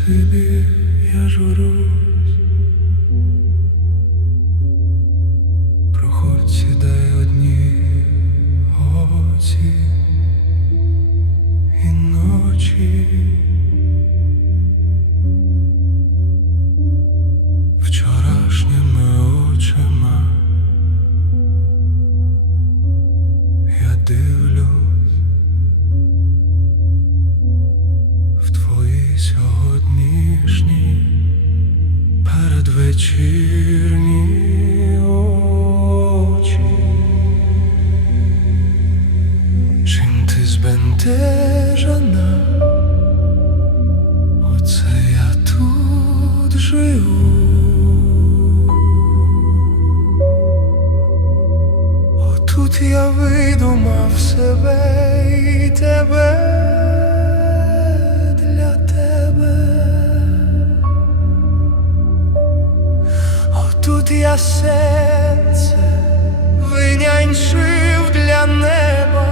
спасибі я журюсь. Проходь сідай одні оці і ночі. Вчорашніми очима я дивлюсь передвечірні очі. Чим ти збентежена? Оце я тут живу. Отут я видумав себе я серце винянчив для неба,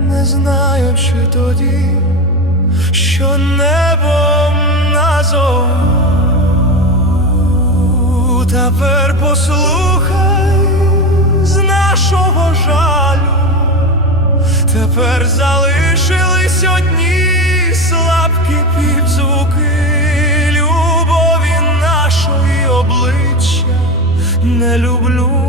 не знаючи тоді, що небом назову. Тепер послухай з нашого жалю, тепер залишились lublú